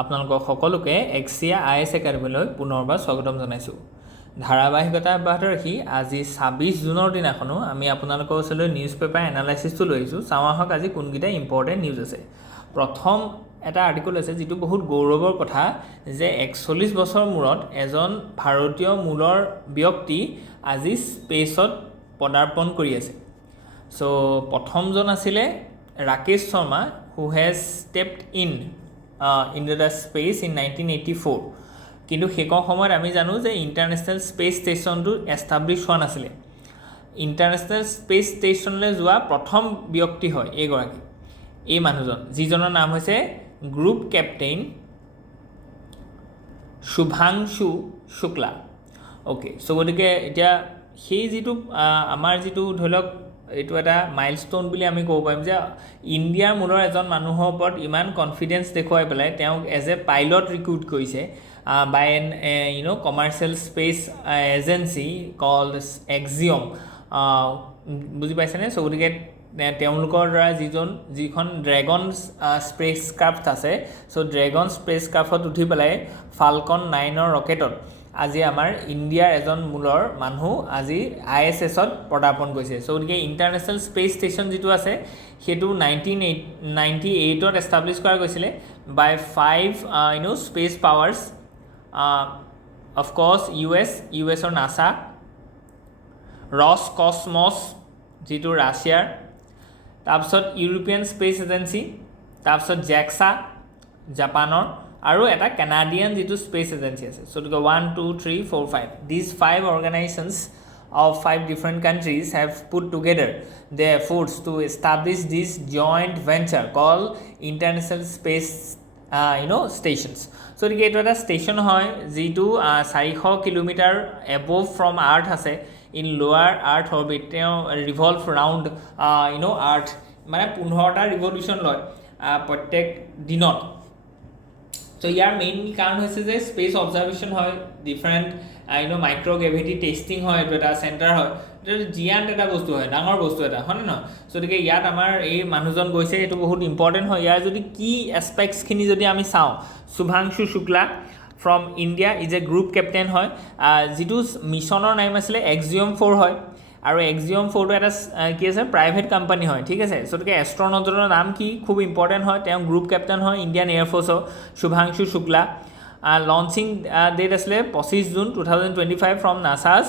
আপোনালোকক সকলোকে AXIA IAS একাডেমীলৈ পুনৰবাৰ স্বাগতম জনাইছোঁ। ধাৰাবাহিকতা অব্যাহত ৰাখি আজি 26 জুনৰ দিনাখনো আমি আপোনালোকৰ ওচৰলৈ নিউজ পেপাৰ এনালাইচিছটো লৈ আহিছোঁ। চাওঁ আহক আজি কোনকেইটা ইম্পৰ্টেণ্ট নিউজ আছে। প্ৰথম এটা আৰ্টিকল আছে যিটো বহুত গৌৰৱৰ কথা যে 41 বছৰ মূৰত এজন ভাৰতীয় মূলৰ ব্যক্তি আজি স্পেচত পদাৰ্পণ কৰি আছে। সো প্ৰথমজন আছিলে Rakesh Sharma who has stepped into the space in 1984 কিন্তু সেইখন সময়ত আমি জানো যে ইণ্টাৰনেশ্যনেল স্পেচ ষ্টেচনটো এষ্টাব্লিছ হোৱা নাছিলে। ইণ্টাৰনেশ্যনেল স্পেচ ষ্টেচনলৈ যোৱা প্ৰথম ব্যক্তি হয় এইগৰাকী, এই মানুহজন যিজনৰ নাম হৈছে গ্ৰুপ কেপ্টেইন শুভাংশু শুক্লা। অ'কে, চ' গতিকে এতিয়া সেই যিটো আমাৰ যিটো ধৰি লওক এইটো এটা মাইলষ্টোন বুলি আমি ক'ব পাৰিম যে ইণ্ডিয়াৰ মূলৰ এজন মানুহৰ ওপৰত ইমান কনফিডেঞ্চ দেখুৱাই পেলাই তেওঁক এজ এ পাইলট ৰিক্ৰুট কৰিছে by an commercial space agency called Axiom, বুজি পাইছেনে? চ' গতিকে তেওঁলোকৰ দ্বাৰা যিখন ড্ৰেগন স্পেচ ক্ৰাফ্ট আছে, চ' ড্ৰেগন স্পেচ ক্ৰাফ্টত উঠি পেলাই ফাল্কন 9ৰ ৰকেটত আজি আমাৰ ইণ্ডিয়াৰ এজন মূলৰ মানুহ আজি ISSত পদাৰ্পণ কৰিছে। চ' গতিকে ইণ্টাৰনেশ্যনেল স্পেচ ষ্টেচন যিটো আছে সেইটো 1998ত এষ্টাব্লিছ কৰা গৈছিলে বাই 5 স্পেচ পাৱাৰ্ছ, অফক'ৰ্ছ ইউএছৰ নাছা, ৰছ কছমছ যিটো ৰাছিয়াৰ, তাৰপিছত ইউৰোপিয়ান স্পেচ এজেঞ্চি, তাৰপিছত জেক্সা জাপানৰ, আৰু এটা কানাডিয়ান যিটো স্পেচ এজেঞ্চি আছে। চ' গতিকে 1 2 3 4 5 these 5 organizations of 5 different countries have put together their efforts to establish this joint venture called International Space stations. চ' গতিকে এইটো এটা ষ্টেচন হয় যিটো 400 কিলোমিটাৰ এবভ ফ্ৰম আৰ্থ আছে ইন লোৱাৰ আৰ্থ অৰ্বিট। তেওঁ ৰিভল্ভ ৰাউণ্ড আৰ্থ, মানে 15টা ৰিভলিউশ্যন লয় প্ৰত্যেক দিনত। চ' ইয়াৰ মেইন কাৰণ হৈছে যে স্পেচ অবজাৰ্ভেশ্যন হয়, ডিফাৰেণ্ট মাইক্ৰ'গ্ৰেভিটি টেষ্টিং হয়, এইটো এটা চেণ্টাৰ হয়, এইটো জিয়াণ্ট এটা বস্তু হয়, ডাঙৰ বস্তু এটা হয় নে নহয়? চ' গতিকে ইয়াত আমাৰ এই মানুহজন গৈছে, এইটো বহুত ইম্পৰ্টেণ্ট হয়। ইয়াৰ যদি কি এছপেক্টছখিনি যদি আমি চাওঁ, Shubhanshu Shukla from India is a group captain হয়, যিটো মিছনৰ নাম আছিলে এক্সিয়ম 4 হয়, আৰু এক্সিয়ম 4টো এটা কি আছে প্ৰাইভেট কোম্পানী হয়, ঠিক আছে? চ' গতিকে এষ্ট্ৰনটৰ নাম কি খুব ইম্পৰ্টেণ্ট হয়, তেওঁ গ্ৰুপ কেপ্টেইন হয় ইণ্ডিয়ান এয়াৰফ'ৰ্চৰ শুভাংশু শুক্লা। লঞ্চিং ডেট আছিলে 25 June 2025 from NASA's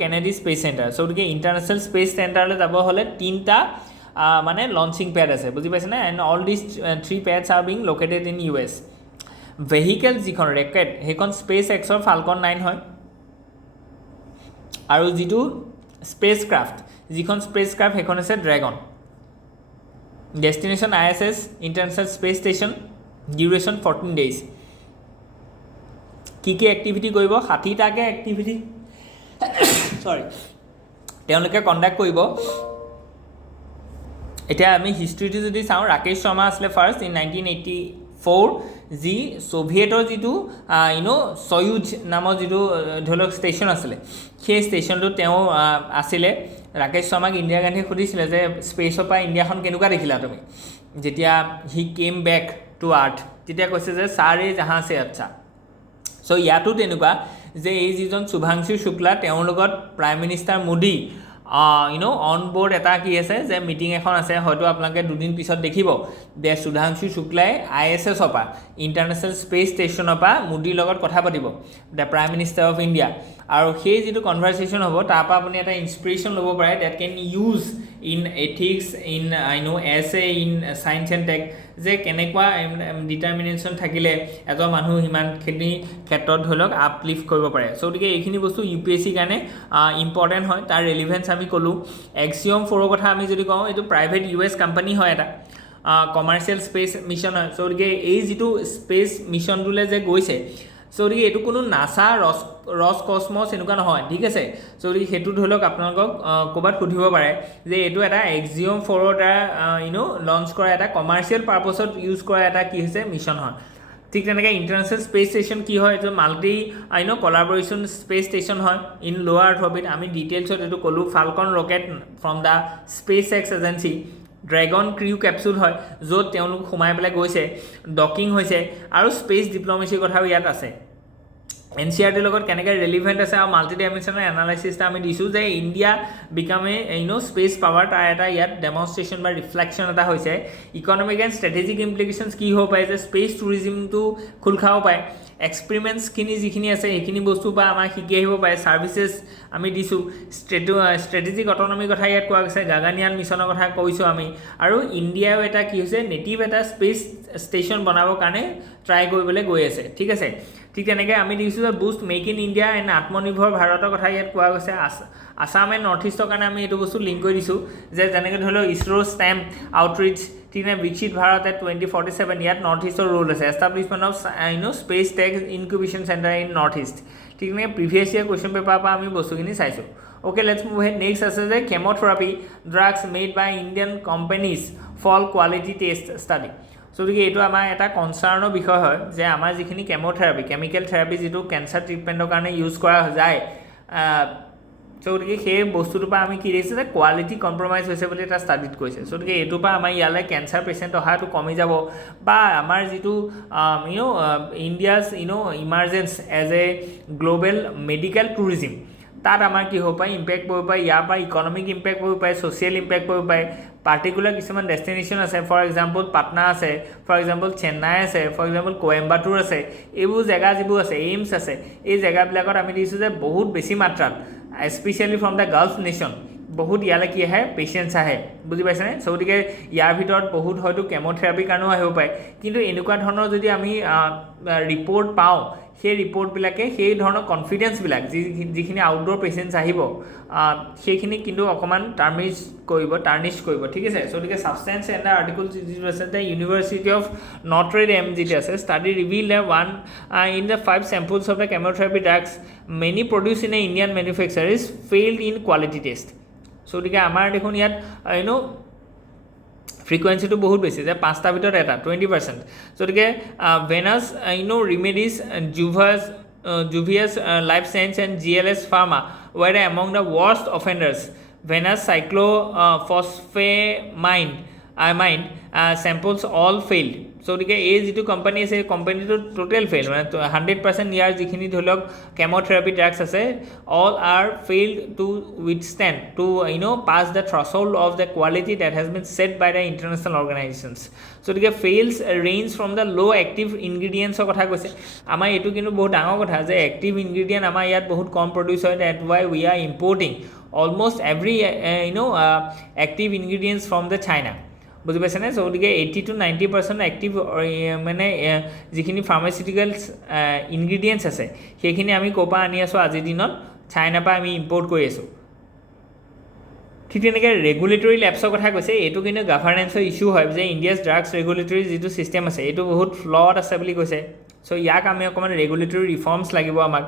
Kennedy space center. So' গতিকে ইণ্টাৰনেশ্যনেল স্পেচ চেণ্টাৰলৈ যাব হ'লে 3টা মানে লঞ্চিং পেড আছে, বুজি পাইছেনে? And all this 3 pads R being located in US। Vehicle যিখন ৰেকেট সেইখন স্পেচ এক্সৰ ফাল্কন 9 হয়, আৰু যিটো স্পেচ ক্ৰাফ্ট যিখন স্পেচ ক্ৰাফ্ট সেইখন হৈছে dragon. Destination ISS international space station, duration 14 days। কি কি এক্টিভিটি কৰিব? 60টাকৈ এক্টিভিটি তেওঁলোকে কণ্ডাক্ট কৰিব। এতিয়া আমি হিষ্ট্ৰীটো যদি চাওঁ, ৰাকেশ শৰ্মা আছিলে ফাৰ্ষ্ট ইন 1984, যি ছ'ভিয়েটৰ যিটো সয়ুজ নামৰ যিটো ধৰি লওক ষ্টেচন আছিলে, সেই ষ্টেচনটোত তেওঁ আছিলে। ৰাকেশ শৰ্মাক ইন্দিৰা গান্ধীয়ে সুধিছিলে যে স্পেচৰ পৰা ইণ্ডিয়াখন কেনেকুৱা দেখিলা তুমি, যেতিয়া হি কেম বেক টু আৰ্থ, তেতিয়া কৈছে যে ছাৰ এই জাহাঁ আছে আচ্ছা। চ' ইয়াতো তেনেকুৱা যে এই যিজন শুভাংশু শুক্লা তেওঁৰ লগত prime minister Modi on board এটা কি আছে যে মিটিং এখন আছে, হয়তো আপোনালোকে দুদিন পিছত দেখিব যে শুভাংশু শুক্লাই ISSৰ পৰা ইণ্টাৰনেশ্যনেল স্পেচ ষ্টেচনৰ পৰা মোদীৰ লগত কথা পাতিব, the prime minister of India. আৰু সেই যিটো কনভাৰ্চেশ্যন হ'ব তাৰ পৰা আপুনি এটা ইনস্পিৰেশ্যন ল'ব পাৰে that can use in ethics, in essay, in science and tech, যে কেনেকুৱা ডিটাৰমিনেশ্যন থাকিলে এজন মানুহ সিমানখিনি ক্ষেত্ৰত ধৰি লওক আপলিফ্ট কৰিব পাৰে। চ' গতিকে এইখিনি বস্তু UPSCৰ কাৰণে ইম্পৰ্টেণ্ট হয়, তাৰ ৰেলিভেঞ্চ আমি ক'লোঁ। এক্সিয়ম 4ৰ কথা আমি যদি কওঁ, এইটো প্ৰাইভেট US কোম্পানী হয়, এটা কমাৰ্চিয়েল স্পেচ মিছন হয়। চ' গতিকে এই যিটো স্পেচ মিছনটোলৈ যে গৈছে, চ' গতিকে এইটো কোনো নাছা ৰছ কছমছ এনেকুৱা নহয়, ঠিক আছে? চ' গতিকে সেইটো ধৰি লওক আপোনালোকক ক'ৰবাত সুধিব পাৰে যে এইটো এটা এক্সিয়ম 4ৰ দ্বাৰা লঞ্চ কৰা এটা কমাৰ্চিয়েল পাৰ্পছত ইউজ কৰা এটা কি হৈছে মিছন হয়। ঠিক তেনেকৈ ইণ্টাৰনেশ্যনেল স্পেচ ষ্টেচন কি হয়, এইটো মাল্টি কলাবৰেশ্যন স্পেচ ষ্টেচন হয় ইন লোৱাৰ আৰ্থ অৰ্বিট। আমি ডিটেইলছত এইটো ক'লোঁ। Falcon rocket from the SpaceX agency, Dragon crew capsule হয় য'ত তেওঁলোক সোমাই পেলাই গৈছে ডকিং হৈছে আৰু স্পেচ ডিপ্ল'মেচিৰ কথাও ইয়াত আছে NCERT লগত কেনেকৈ ৰেলিভেণ্ট আছে আৰু মাল্টি ডাইমেনশ্যনেল এনালাইচিছটা আমি দিছোঁ যে India become a space power তাৰ এটা ইয়াত ডেমনষ্ট্ৰেশ্যন বা ৰিফ্লেকশ্যন এটা হৈছে ইকনমিক এণ্ড ষ্ট্ৰেটেজিক ইমপ্লিকেশ্যনছ কি হ'ব পাৰে যে স্পেচ টুৰিজিমটো খোল খাব পাৰে এক্সপেৰিমেণ্টছখিনি যিখিনি আছে সেইখিনি বস্তু বা আমাক শিকি আহিব পাৰে ছাৰ্ভিচেছ আমি দিছোঁ ষ্ট্ৰেটেজিক অটনমিৰ কথা ইয়াত কোৱা গৈছে গাগানিয়ান মিছনৰ কথা কৈছোঁ আমি আৰু ইণ্ডিয়াও এটা কি হৈছে নেটিভ এটা স্পেচ ষ্টেচন বনাবৰ কাৰণে ট্ৰাই কৰিবলৈ গৈ আছে ঠিক আছে ঠিক তেনেকৈ আমি দেখিছোঁ যে Boost make in India and আত্মনিৰ্ভৰ ভাৰতৰ কথা ইয়াত কোৱা গৈছে আছাম এণ্ড নৰ্থ ইষ্টৰ কাৰণে আমি এইটো বস্তু লিংক কৰি দিছোঁ যে যেনেকৈ ধৰি লওক ইছৰ ষ্টেম্প আউটৰিচ ঠিক নে বিকশিত ভাৰত এট 2047 ইয়াত নৰ্থ ইষ্টৰ ৰোল আছে establishment of space tech incubation centre in north east ঠিক নে প্ৰিভিয়াছ ইয়াৰ কুৱেশ্যন পেপাৰৰ পৰা আমি বস্তুখিনি চাইছোঁ okay let's move head next আছে যে কেম'থেৰাপি ড্ৰাগছ মেড বাই ইণ্ডিয়ান কোম্পানীজ ফল কোৱালিটি টেষ্ট ষ্টাডি চ' গতিকে এইটো আমাৰ এটা কনচাৰ্ণৰ বিষয় হয় যে আমাৰ যিখিনি কেম'থেৰাপি কেমিকেল থেৰাপি যিটো কেঞ্চাৰ ট্ৰিটমেণ্টৰ কাৰণে ইউজ কৰা যায় চ' গতিকে সেই বস্তুটোৰ পৰা আমি কি দেখিছোঁ যে কোৱালিটি কম্প্ৰমাইজ হৈছে বুলি এটা ষ্টাডিত কৈছে চ' গতিকে এইটোৰ পৰা আমাৰ ইয়ালৈ কেঞ্চাৰ পেচেণ্ট অহাটো কমি যাব বা আমাৰ যিটো India's emergence as a global medical tourism তাত আমাৰ কি হ'ব পাৰে ইম্পেক্ট পৰিব পাৰে ইয়াৰ পৰা ইকনমিক ইম্পেক্ট পৰিব পাৰে ছ'চিয়েল ইম্পেক্ট পৰিব পাৰে পাৰ্টিকুলাৰ কিছুমান ডেষ্টিনেশ্যন আছে ফৰ এক্সাম্পল পাটনা আছে ফৰ এক্সাম্পল চেন্নাই আছে ফৰ এক্সাম্পল কোয়েম্বাটুৰ আছে এইবোৰ জেগা যিবোৰ আছে এইমছ আছে এই জেগাবিলাকত আমি দেখিছোঁ যে বহুত বেছি মাত্ৰাত specially from the gulf nation বহুত ইয়ালৈ কি আহে পেচেণ্টছ আহে বুজি পাইছেনে চ' গতিকে ইয়াৰ ভিতৰত বহুত হয়তো কেম'থেৰাপিৰ কাৰণেও আহিব পাৰে কিন্তু এনেকুৱা ধৰণৰ যদি আমি ৰিপৰ্ট পাওঁ সেই ৰিপৰ্টবিলাকে সেই ধৰণৰ কনফিডেন্সবিলাক যিখিনি আউটডোৰ পেচেণ্টছ আহিব সেইখিনি কিন্তু অকণমান টাৰ্নিছ কৰিব ঠিক আছে চ' গতিকে ছাবষ্টেন্স এণ্ড দ্য আৰ্টিকল যিটো আছে the University of Notre Dame যিটো আছে study reveal the one in the 5 samples of the chemotherapy drugs many produce in a Indian manufacturers failed in quality test so' গতিকে আমাৰ দেখোন ইয়াত ফ্ৰিকুৱেঞ্চিটো বহুত বেছি যে 5টাৰ ভিতৰত এটা 20% গতিকে Venus Remedies Zuvius Life Science and GLS pharma were among the worst offenders Venus cyclophosphamide samples all failed so' গতিকে এই যিটো কোম্পানী আছে এই কোম্পানীটো টোটেল ফেইল মানে 100% ইয়াৰ যিখিনি ধৰি লওক কেম'থেৰাপি ড্ৰাগছ আছে all are failed to withstand to pass the threshold of the quality that has been set by the international organisations so' গতিকে fails range from the low' active ইনগ্ৰিডিয়েণ্টছৰ কথা কৈছে আমাৰ এইটো কিন্তু বহুত ডাঙৰ কথা যে এক্টিভ ইনগ্ৰিডিয়েণ্ট আমাৰ ইয়াত বহুত কম প্ৰডিউচ হয় that why we are importing almost every active ingredients from the China বুজি পাইছেনে চ' গতিকে 80 to 90% এক্টিভ মানে যিখিনি ফাৰ্মাচিউটিকেলছ ইনগ্ৰিডিয়েণ্টছ আছে সেইখিনি আমি ক'ৰ পৰা আনি আছোঁ আজিৰ দিনত চাইনাৰ পৰা আমি ইম্পৰ্ট কৰি আছোঁ ঠিক তেনেকৈ ৰেগুলেটৰী লেপছৰ কথা কৈছে এইটো কিন্তু গাভাৰ্নেন্সৰ ইছ্যু হয় যে ইণ্ডিয়াছ ড্ৰাগছ ৰেগুলেটৰী যিটো ছিষ্টেম আছে এইটো বহুত ফ্লড আছে বুলি কৈছে চ' ইয়াক আমি অকণমান ৰেগুলেটৰী ৰিফৰ্মছ লাগিব আমাক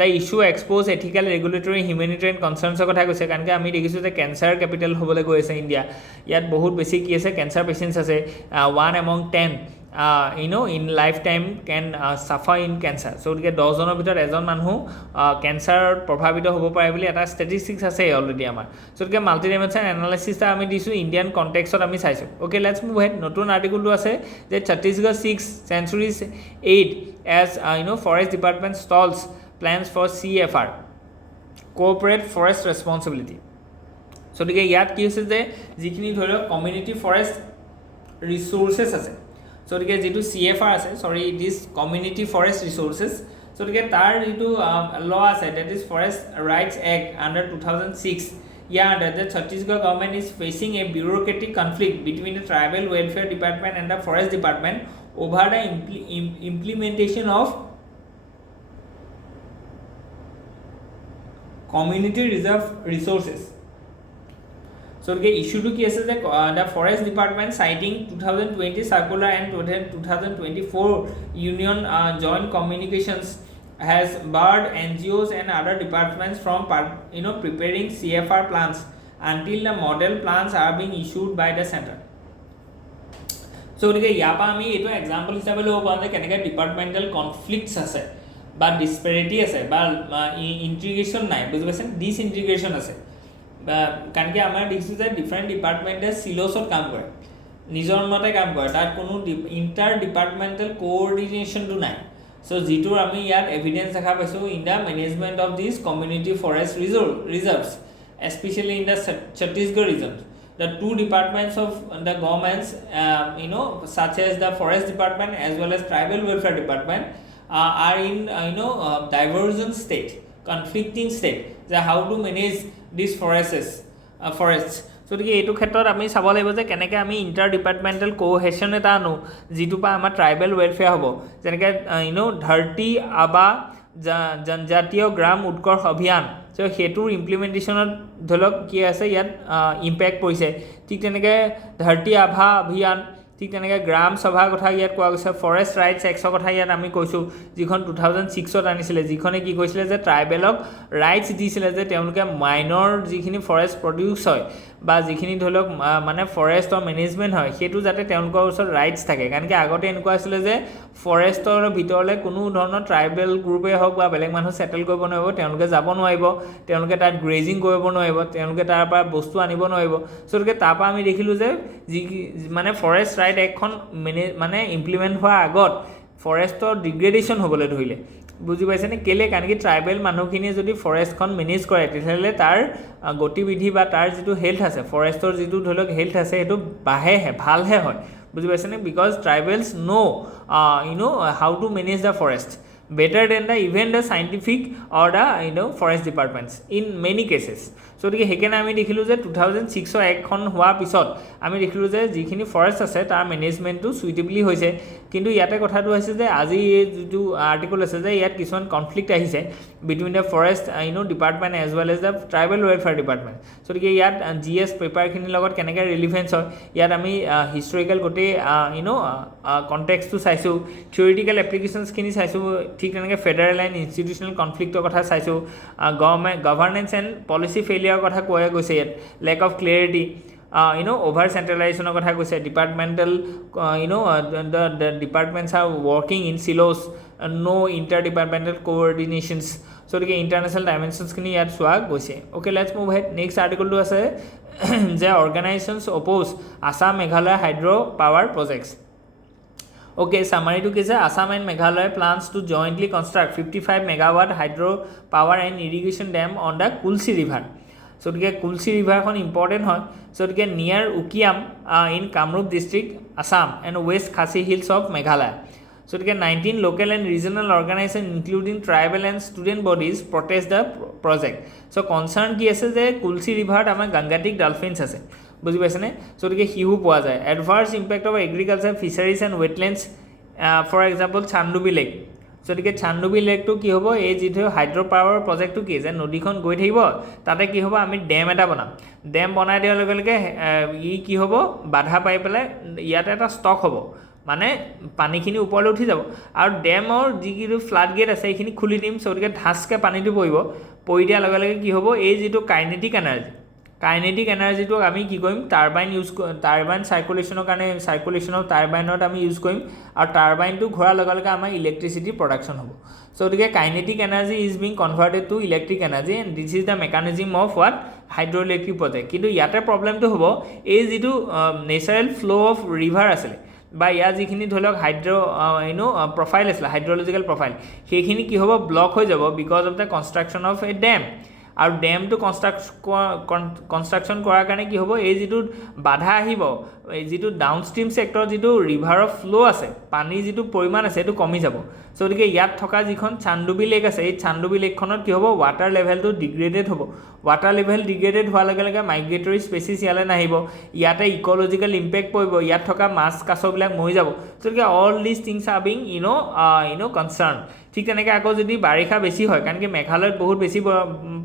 the issue expose ethical regulatory humanitarian কনচাৰ্ণছৰ কথা কৈছে কাৰণ কি আমি দেখিছোঁ যে কেঞ্চাৰ কেপিটেল হ'বলৈ গৈ আছে ইণ্ডিয়া ইয়াত বহুত বেছি কি আছে কেঞ্চাৰ পেচেণ্টছ আছে 1 among 10 in life time can suffer in cancer so' গতিকে 10জনৰ ভিতৰত এজন মানুহ কেঞ্চাৰত প্ৰভাৱিত হ'ব পাৰে বুলি এটা ষ্টেটিষ্টিক্স আছে অলৰেডি আমাৰ চ' গতিকে মাল্টি ডাইমেনশ্যন এনালাইচিছটা আমি দিছোঁ ইণ্ডিয়ান কণ্টেক্সত আমি চাইছোঁ অ'কে লেটছ মুভ হেড নতুন আৰ্টিকলটো আছে যে Chhattisgarh 6 centuries aid as forest department stalls plans for CFR corporate forest responsibility চ' গতিকে ইয়াত কি হৈছে যে যিখিনি ধৰি লওক কমিউনিটি ফৰেষ্ট ৰিচোৰ্চেছ আছে চ' গতিকে যিটো CFR আছে sorry it is community forest resources so' গতিকে তাৰ যিটো ল আছে that is forest rights act under 2006 ইয়াৰ under the Chhattisgarh government is facing a bureaucratic conflict between the tribal welfare department and the forest department over the implementation of community reserve resources so the issue to is the forest department citing 2020 circular and 2024 union joint communications has barred NGOs and other departments from preparing CFR plans until the model plans are being issued by the center so the yapa ami eto example hisabe lo pande keneka departmental conflicts ase বা ডিছপেৰিটি আছে বা integration নাই বুজি পাইছেনে ডিছইণ্টিগ্ৰেশ্যন আছে কাৰণ কি আমাৰ দেখিছোঁ যে ডিফাৰেণ্ট ডিপাৰ্টমেণ্টে চিলছত কাম কৰে, নিজৰ মতে কাম কৰে, তাত কোনো ইণ্টাৰ ডিপাৰ্টমেণ্টেল কোঅৰ্ডিনেশ্যনটো নাই। চ' যিটোৰ আমি ইয়াত এভিডেঞ্চ দেখা পাইছোঁ in the management of this community forest reserves, especially in the Chhattisgarh region. The two departments of the governments, such as the forest department as well as tribal welfare department, are in divergent state, conflicting state, that how to manage these forests. So এইটো ক্ষেত্ৰত আমি চাব লাগিব যে কেনেকৈ আমি inter departmental কোহেশ্যন এটা আনো যিটোৰ পৰা আমাৰ ট্ৰাইবেল ৱেলফেয়াৰ হ'ব, যেনেকৈ ধৰতী আবা জনজাতীয় গ্ৰাম উৎকৰ্ষ অভিযান। চ' সেইটোৰ ইমপ্লিমেণ্টেশ্যনত ধৰি লওক কি আছে ইয়াত ইম্পেক্ট পৰিছে। ঠিক তেনেকৈ ধৰতী আভা অভিযান, ঠিক তেনেকৈ গ্ৰাম সভাৰ কথা ইয়াত কোৱা গৈছে। ফৰেষ্ট ৰাইটছ এক্টৰ কথা ইয়াত আমি কৈছোঁ, যিখন 2006 আনিছিলে, যিখনে কি কৈছিলে যে ট্ৰাইবেলক ৰাইটছ দিছিলে যে তেওঁলোকে মাইনৰ যিখিনি ফৰেষ্ট প্ৰডিউচ হয় বা যিখিনি ধৰি লওক মানে ফৰেষ্টৰ মেনেজমেণ্ট হয় সেইটো যাতে তেওঁলোকৰ ওচৰত ৰাইটছ থাকে। কাৰণ কি আগতে এনেকুৱা আছিলে যে ফৰেষ্টৰ ভিতৰলৈ কোনো ধৰণৰ ট্ৰাইবেল গ্ৰুপেই হওক বা বেলেগ মানুহ ছেটেল কৰিব নোৱাৰিব, তেওঁলোকে যাব নোৱাৰিব, তেওঁলোকে তাত গ্ৰেজিং কৰিব নোৱাৰিব, তেওঁলোকে তাৰ পৰা বস্তু আনিব নোৱাৰিব। চ' গতিকে তাৰপৰা আমি দেখিলোঁ যে মানে ফৰেষ্ট ৰাইট এক্টখন মানে ইমপ্লিমেণ্ট হোৱাৰ আগত ফৰেষ্টৰ ডিগ্ৰেডেশ্যন হ'বলৈ ধৰিলে। বুজি পাইছেনে কেলৈ? কাৰণ কি ট্ৰাইবেল মানুহখিনিয়ে যদি ফৰেষ্টখন মেনেজ কৰে তেতিয়াহ'লে তাৰ গতিবিধি বা তাৰ যিটো হেল্থ আছে, ফৰেষ্টৰ যিটো ধৰি লওক হেল্থ আছে সেইটো বাঢ়েহে, ভালহে হয়। বুজি পাইছেনে? Because tribals know' how to manage the forest better than even the scientific or the forest departments in many cases. So গতিকে সেইকাৰণে আমি দেখিলোঁ যে 2006 এক্টখন হোৱাৰ পিছত আমি দেখিলোঁ যে যিখিনি ফৰেষ্ট আছে তাৰ মেনেজমেণ্টটো চুইটেবলি হৈছে। কিন্তু ইয়াতে কথাটো হৈছে যে আজি এই যিটো আৰ্টিকল আছে যে ইয়াত কিছুমান কনফ্লিক্ট আহিছে between the forest department as well as the tribal welfare department. So' গতিকে ইয়াত GS পেপাৰখিনিৰ লগত কেনেকৈ ৰিলিভেঞ্চ হয়, ইয়াত আমি হিষ্টৰিকেল গোটেই কণ্টেক্সটো চাইছোঁ, থিয়ৰিটিকেল এপ্লিকেশ্যনছখিনি চাইছোঁ, ঠিক তেনেকৈ ফেডাৰেল এণ্ড ইনষ্টিটিউচনেল কনফ্লিক্টৰ কথা চাইছোঁ, গভৰ্ণেন্স এণ্ড পলিচি ফেইলিয়াৰৰ কথা কোৱা গৈছে ইয়াত, লেক অফ ক্লিয়াৰিটি, অভাৰ চেণ্ট্ৰেলাইজেশ্যনৰ কথা কৈছে, departmental the departments are working in silos, no inter-departmental coordinations. So গতিকে ইণ্টাৰনেশ্যনেল ডাইমেনশ্যনছখিনি ইয়াত চোৱা গৈছে। Okay, let's move head. Next আৰ্টিকলটো আছে যে organisations oppose Assam Meghalaya hydro' power projects. Okay, summary to kise Assam and Meghalaya plans to jointly construct 55 megawatt hydro power and irrigation dam on the Kulsi River. So the Kulsi River is important. So it is near Ukiam in Kamrup district, Assam, and West Khasi Hills of Meghalaya. So it is 19 local and regional organizations including tribal and student bodies protest the project. So concern ki ase je Kulsi River amar Gangatic dolphins ase. বুজি পাইছেনে? চ' গতিকে শিহু পোৱা যায়। Adverse impact of agriculture, fisheries and wetlands, for example Chandubi lake. So' গতিকে চান্দুবি লেকটো কি হ'ব, এই যিটো হাইড্ৰ' পাৱাৰ প্ৰজেক্টটো কি যে নদীখন গৈ থাকিব, তাতে কি হ'ব আমি ডেম এটা বনাম। ডেম বনাই দিয়াৰ লগে লগে ই কি হ'ব, বাধা পাই পেলাই ইয়াতে এটা ষ্টক হ'ব, মানে পানীখিনি ওপৰলৈ উঠি যাব আৰু ডেমৰ যিটো ফ্লাড গেট আছে সেইখিনি খুলি দিম। চ' গতিকে ধাচকৈ পানীটো পৰি দিয়াৰ লগে লগে কি হ'ব, এই যিটো কাইনেটিক এনাৰ্জিটোক আমি কি কৰিম, টাৰবাইন চাৰ্কুলেশ্যনৰ কাৰণে চাৰ্কুলেশ্যন অফ টাৰবাইনত আমি ইউজ কৰিম আৰু টাৰবাইনটো ঘূৰাৰ লগে লগে আমাৰ ইলেক্ট্ৰিচিটি প্ৰডাকশ্যন হ'ব। চ' গতিকে kinetic energy is being converted to electric energy and this is the mechanism of what hydro' electric project. কিন্তু ইয়াতে প্ৰব্লেমটো হ'ব, এই যিটো নেচাৰেল ফ্ল' অফ ৰিভাৰ আছিলে বা ইয়াৰ যিখিনি ধৰি লওক প্ৰফাইল আছিলে, হাইড্ৰলজিকেল প্ৰফাইল, সেইখিনি কি হ'ব, ব্লক হৈ যাব because of the construction of a dam. আৰু ডেমটো কনষ্ট্ৰাকশ্যন কৰাৰ কাৰণে কি হ'ব, এই যিটো বাধা আহিব, এই যিটো ডাউনষ্ট্ৰীম ছেক্টৰ যিটো ৰিভাৰৰ ফ্ল' আছে, পানীৰ যিটো পৰিমাণ আছে সেইটো কমি যাব। চ' গতিকে ইয়াত থকা যিখন চান্দুবি লেক আছে, এই চান্দুবি লেকখনত কি হ'ব, ৱাটাৰ লেভেলটো ডিগ্ৰেডেড হ'ব। ৱাটাৰ লেভেল ডিগ্ৰেডেড হোৱাৰ লগে লগে মাইগ্ৰেটৰী স্পেচিছ ইয়ালৈ নাহিব, ইয়াতে ইক'লজিকেল ইম্পেক্ট পৰিব, ইয়াত থকা মাছ কাছবিলাক মৰি যাব। চ' গতিকে অল দিছ থিংছ আৰ বিং কনচাৰ্ণ। ঠিক তেনেকৈ আকৌ যদি বাৰিষা বেছি হয়, কাৰণ কি মেঘালয়ত বহুত বেছি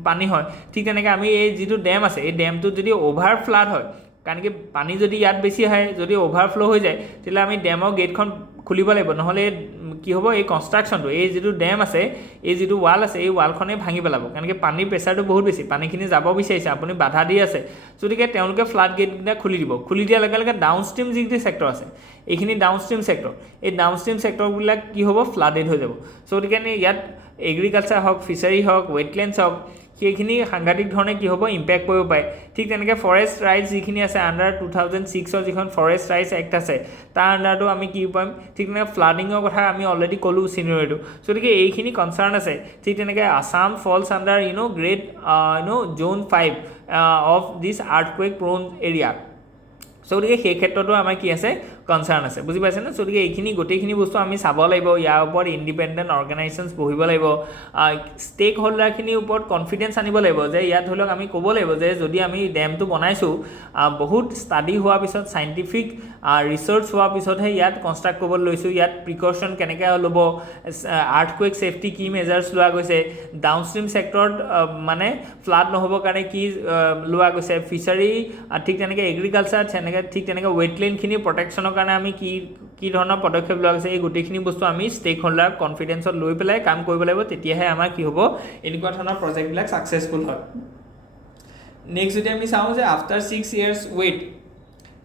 পানী হয়, ঠিক তেনেকৈ আমি এই যিটো ডেম আছে, এই ডেমটোত যদি অ'ভাৰ ফ্লাড হয়, কাৰণ কি পানী যদি ইয়াত বেছি আহে, যদি অ'ভাৰফ্ল' হৈ যায়, তেতিয়াহ'লে আমি ডেমৰ গেটখন খুলিব লাগিব, নহ'লে কি হ'ব, এই কনষ্ট্ৰাকশ্যনটো, এই যিটো ডেম আছে, এই যিটো ৱাল আছে, এই ৱালখনেই ভাঙি পেলাব। কাৰণ কি পানীৰ প্ৰেছাৰটো বহুত বেছি, পানীখিনি যাব বিচাৰিছে, আপুনি বাধা দি আছে। গতিকে তেওঁলোকে ফ্লাড গেটকেইটা খুলি দিব। খুলি দিয়াৰ লগে লগে ডাউনষ্ট্ৰীম যিখিনি ছেক্টৰ আছে, এইখিনি ডাউনষ্ট্ৰীম ছেক্টৰ, এই ডাউনষ্ট্ৰীম ছেক্টৰবিলাক কি হ'ব, ফ্লাডেড হৈ যাব। চ' গতিকে ইয়াত এগ্ৰিকালচাৰ হওক, ফিচাৰী হওক, ৱেটলেণ্ডছ হওক, সেইখিনি সাংঘাতিক ধৰণে কি হ'ব ইম্পেক্ট কৰিব পাৰে ঠিক তেনেকৈ ফৰেষ্ট ৰাইটছ যিখিনি আছে আণ্ডাৰ 2006 যিখন ফৰেষ্ট ৰাইটছ এক্ট আছে তাৰ আণ্ডাৰটো আমি কি পাম ঠিক তেনেকৈ ফ্লাডিঙৰ কথা আমি অলৰেডি ক'লোঁ চিনিয়ৰটো চ' গতিকে এইখিনি কনচাৰ্ণ আছে ঠিক তেনেকৈ Assam falls under grade zone 5 of this earthquake prone area so' গতিকে সেই ক্ষেত্ৰতো আমাৰ কি আছে কনচাৰ্ণ আছে বুজি পাইছেনে চ' গতিকে এইখিনি গোটেইখিনি বস্তু আমি চাব লাগিব ইয়াৰ ওপৰত ইণ্ডিপেণ্ডেণ্ট অৰ্গেনাইজেশ্যনছ বহিব লাগিব ষ্টেক হোল্ডাৰখিনিৰ ওপৰত কনফিডেঞ্চ আনিব লাগিব যে ইয়াত ধৰি লওক আমি ক'ব লাগিব যে যদি আমি ডেমটো বনাইছোঁ বহুত ষ্টাডি হোৱাৰ পিছত চাইণ্টিফিক ৰিচাৰ্চ হোৱাৰ পিছতহে ইয়াত কনষ্ট্ৰাক্ট কৰিবলৈ লৈছোঁ ইয়াত প্ৰিকশ্যন কেনেকৈ ল'ব আৰ্থকুৱেক ছেফটি কি মেজাৰ্ছ লোৱা গৈছে ডাউনষ্ট্ৰীম ছেক্টৰত মানে ফ্লাড নহ'বৰ কাৰণে কি লোৱা গৈছে ফিচাৰী ঠিক তেনেকৈ এগ্ৰিকালচাৰ ঠিক তেনেকৈ ৱেটলেণ্ডখিনি প্ৰটেকশ্যনৰ কাৰণে আমি কি ধৰণৰ পদক্ষেপ লোৱা গৈছে এই গোটেইখিনি বস্তু আমি ষ্টেক হোল্ডাৰ কনফিডেঞ্চত লৈ পেলাই কাম কৰিব লাগিব তেতিয়াহে আমাৰ কি হ'ব এনেকুৱা ধৰণৰ প্ৰজেক্টবিলাক ছাকচেছফুল হয় নেক্সট যদি আমি চাওঁ যে after 6 years wait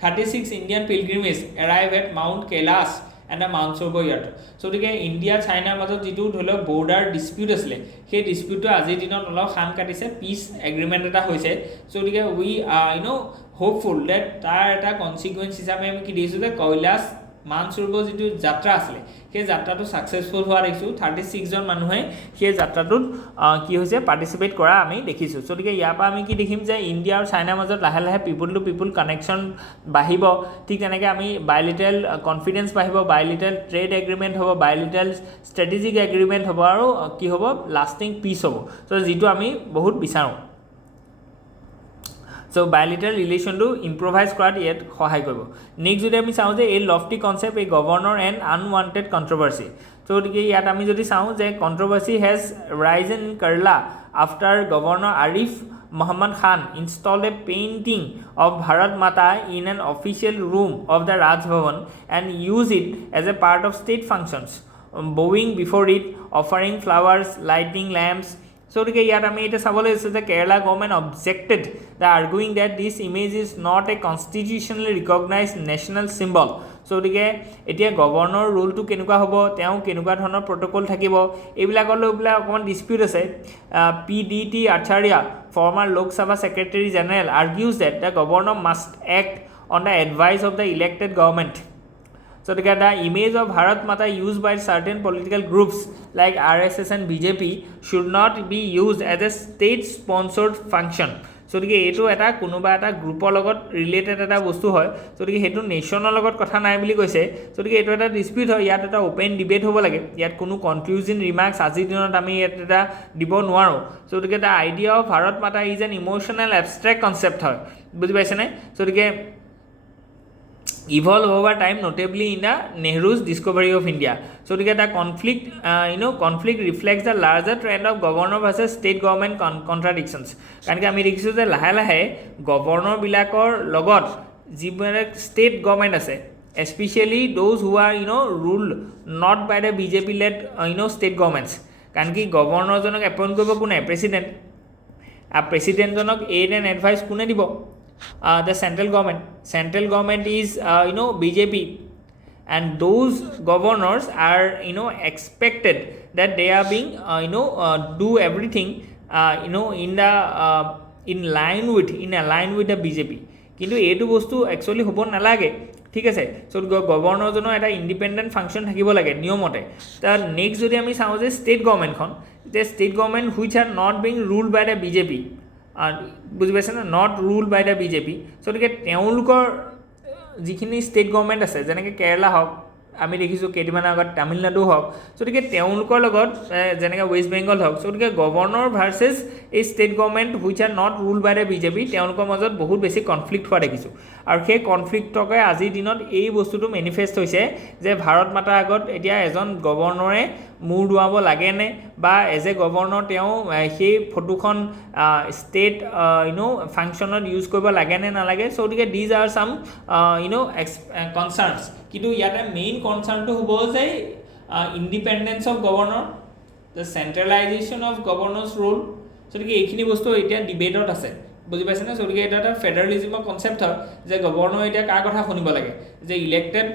36 Indian pilgrimage arrive at mount Kailash and mount Sarovar ইয়াত চ' গতিকে ইণ্ডিয়া চাইনাৰ মাজত যিটো ধৰি লওক বৰ্ডাৰ ডিছপিউট আছিলে সেই ডিছপিউটটো আজিৰ দিনত অলপ সাম কাটিছে পিচ এগ্ৰিমেণ্ট এটা হৈছে চ' গতিকে উই হোপফুল ডেট তাৰ এটা কনচিকুৱেঞ্চ হিচাপে আমি কি দেখিছোঁ যে কৈলাশ মানসৰোবৰ যিটো যাত্ৰা আছিলে সেই যাত্ৰাটো ছাকচেছফুল হোৱা দেখিছোঁ 36জন মানুহে সেই যাত্ৰাটোত কি হৈছে পাৰ্টিচিপেট কৰা আমি দেখিছোঁ চ' গতিকে ইয়াৰ পৰা আমি কি দেখিম যে ইণ্ডিয়া আৰু চাইনাৰ মাজত লাহে লাহে পিপুল টু পিপুল কানেকশ্যন বাঢ়িব ঠিক তেনেকৈ আমি বাইলিটেৰেল কনফিডেঞ্চ বাঢ়িব বাইলিটেৰেল ট্ৰেড এগ্ৰিমেণ্ট হ'ব বাইলিটেৰেল ষ্ট্ৰেটেজিক এগ্ৰিমেণ্ট হ'ব আৰু কি হ'ব লাষ্টিং পিচ হ'ব চ' যিটো আমি বহুত বিচাৰোঁ চ' বাইলিটেৰেল ৰিলেশ্যনটো ইম্প্ৰভাইজ কৰাত ইয়াত সহায় কৰিব নেক্সট যদি আমি চাওঁ যে এই লফটি কনচেপ্ট এই গভৰ্ণৰ এণ্ড আনৱান্টেড কণ্ট্ৰভাৰ্চি চ' গতিকে ইয়াত আমি যদি চাওঁ যে কণ্ট্ৰভাৰ্চি হেজ ৰাইজ in Kerala after governor Arif Muhammad Khan installed a painting of Bharat Mata in an official room of the Raj Bhavan and used it as a part of state functions, bowing before it, offering flowers, lighting lamps. So gotike yat ami eta sabole ase the Kerala government objected the arguing that this image is not a constitutionally recognized national symbol. So gotike etia governor rule to kenuka hobo teu kenuka dhonor protocol thakibo ebilakor loi bla okon dispute ase PDT Acharya former Lok Sabha Secretary General argues that the governor must act on the advice of the elected government. So the image of Bharat Mata used by certain political groups like RSS and BJP should not be used as a state sponsored function. So এইটো এটা কোনোবা এটা গ্ৰুপৰ লগত related এটা বস্তু হয় so সেইটো নেশ্যনৰ লগত কথা নাই বুলি কৈছে so এইটো এটা ডিসপিউট হয় ইয়াত এটা ওপেন ডিবেট হ'ব লাগে ইয়াত কোনো কনক্লুজিভ ৰিমাৰ্কস আজিৰ দিনত আমি ইয়াত এটা দিব নোৱাৰো so the idea of Bharat Mata is an emotional abstract concept হয় বুজি পাইছেনে so evolve over time notably in the Nehru's discovery of India. So to get a conflict, conflict reflects the larger trend of governor versus state government contradictions. Because I mean, the lahe governor bilakor logot jibare state government ase, especially those who are ruled not by the BJP led state governments. Because governor jonok appoint kobo kune president, a president jonok aid and advice kune dibo. The central government is BJP and those governors are expected that they are being do everything in line with the BJP কিন্তু এইটো বস্তু actually হ'ব নালাগে ঠিক আছে so governor জনৰ এটা independent function থাকিব লাগে নিয়মতে তাৰ নেক্সট যদি আমি চাওঁ যে state গভৰ্ণমেণ্টখন the state government which are not being ruled by the BJP বুজি পাইছে না not rule by the BJP so' গতিকে তেওঁলোকৰ যিখিনি ষ্টেট গভৰ্ণমেণ্ট আছে যেনেকৈ কেৰালা হওক আমি দেখিছোঁ কেইদিনমান আগত তামিলনাডু হওক চ' গতিকে তেওঁলোকৰ লগত যেনেকৈ ৱেষ্ট বেংগল হওক চ' গতিকে গভৰ্ণৰ ভাৰ্চেছ এই state government which are not rule by the BJP তেওঁলোকৰ মাজত বহুত বেছি কনফ্লিক্ট হোৱা দেখিছোঁ আৰু সেই কনফ্লিক্টকে আজিৰ দিনত এই বস্তুটো মেনিফেষ্ট হৈছে যে ভাৰত মাতাৰ আগত এতিয়া এজন গভৰ্ণৰে মূৰ দুৱাব লাগেনে বা এজ এ গভৰ্ণৰ তেওঁ সেই ফটোখন ষ্টেট ফাংচনত ইউজ কৰিব লাগেনে নালাগে চ' গতিকে দিজ আৰ চাম কনচাৰ্নছ কিন্তু ইয়াতে মেইন কনচাৰ্নটো হ'ব যে independence of governor the centralisation of governor's role so' গতিকে এইখিনি বস্তু এতিয়া ডিবেটত আছে বুজি পাইছেনে চ' গতিকে এটা এটা ফেডাৰেলিজিমৰ কনচেপ্ট হয় যে গভৰ্ণৰ এতিয়া কাৰ কথা শুনিব লাগে যে ইলেক্টেড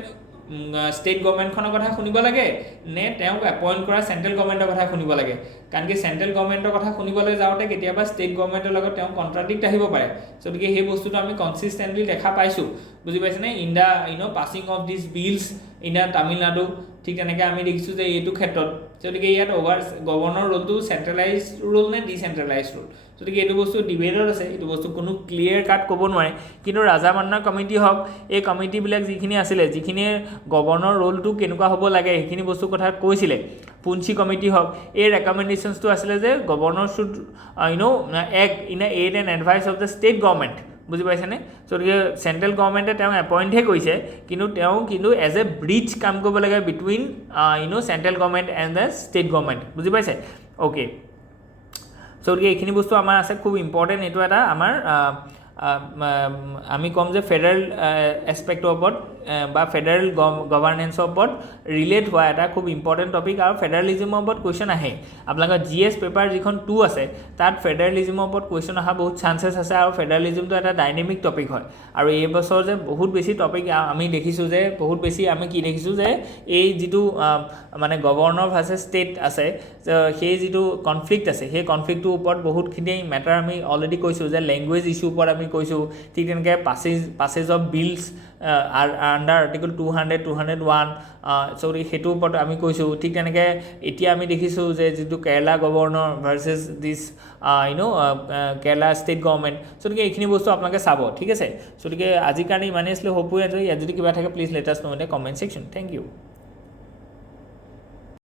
ষ্টেট গভৰ্ণমেণ্টখনৰ কথা শুনিব লাগে নে তেওঁক এপইণ্ট কৰা চেণ্ট্ৰেল গভৰ্ণমেণ্টৰ কথা শুনিব লাগে কাৰণ কি চেণ্ট্ৰেল গভৰ্ণমেণ্টৰ কথা শুনিবলৈ যাওঁতে কেতিয়াবা ষ্টেট গভৰ্ণমেণ্টৰ লগত তেওঁ কণ্ট্ৰাডিক্ট আহিব পাৰে গতিকে সেই বস্তুটো আমি কনচিষ্টেণ্টলি দেখা পাইছোঁ বুজি পাইছেনে in the passing of this bills in the Tamil Nadu ঠিক তেনেকৈ আমি দেখিছোঁ যে এইটো ক্ষেত্ৰত গতিকে ইয়াত গভৰ্ণৰ ৰোলটো চেণ্ট্ৰেলাইজ ৰোল নে ডিচেণ্ট্ৰেলাইজ ৰোল গতিকে এইটো বস্তু ডিবেটত আছে এইটো বস্তু কোনো ক্লিয়াৰ কাট ক'ব নোৱাৰে কিন্তু ৰাজামান্না কমিটি হওক এই কমিটিবিলাক যিখিনি আছিলে যিখিনিয়ে গভৰ্ণৰ ৰোলটো কেনেকুৱা হ'ব লাগে সেইখিনি বস্তুৰ কথা কৈছিলে পুঞ্চি কমিটি হওক এই ৰেকমেণ্ডেশ্যনছটো আছিলে যে governor should act in a aid and advice of the state government বুজি পাইছেনে গতিকে চেণ্ট্ৰেল গভৰ্ণমেণ্টে তেওঁ এপইণ্টহে কৰিছে কিন্তু এজ এ ব্ৰিজ কাম কৰিব লাগে between central government and the state government বুজি পাইছে অ'কে গতিকে এইখিনি বস্তু আমাৰ আছে খুব ইম্পৰ্টেণ্ট এইটো এটা আমাৰ আমি ক'ম যে ফেডাৰেল এছপেক্টৰ ওপৰত বা ফেডাৰেল গভাৰ্নেন্সৰ ওপৰত ৰিলেট হোৱা এটা খুব ইম্পৰ্টেণ্ট টপিক আৰু ফেডাৰেলিজিমৰ ওপৰত কুৱেশ্যন আহে আপোনালোকৰ GS পেপাৰ যিখন 2 আছে তাত ফেডাৰেলিজিমৰ ওপৰত কুৱেশ্যন অহা বহুত চান্সেছ আছে আৰু ফেডাৰেলিজিমটো এটা ডাইনেমিক টপিক হয় আৰু এই বছৰ যে বহুত বেছি টপিক আমি দেখিছোঁ যে বহুত বেছি আমি কি দেখিছোঁ যে এই যিটো মানে গভৰ্ণৰ ভাৰ্চেছ ষ্টেট আছে সেই যিটো কনফ্লিক্ট আছে সেই কনফ্লিক্টটোৰ ওপৰত বহুতখিনি মেটাৰ আমি অলৰেডি কৈছোঁ যে লেংগুৱেজ ইছ্যুৰ ওপৰত আমি কৈছোঁ ঠিক তেনেকৈ passage of bills under article 200 201 সেইটোৰ ওপৰত আমি কৈছোঁ ঠিক তেনেকৈ এতিয়া আমি দেখিছোঁ যে যিটো কেৰালা গভৰ্ণৰ ভাৰ্চেছ দিছ কেৰালা ষ্টেট গভৰ্ণমেণ্ট গতিকে এইখিনি বস্তু আপোনালোকে চাব ঠিক আছে গতিকে আজিৰ কাৰণে ইমানেই আছিলে হোপ ইয়াত যদি কিবা থাকে please let us know in the comment section thank U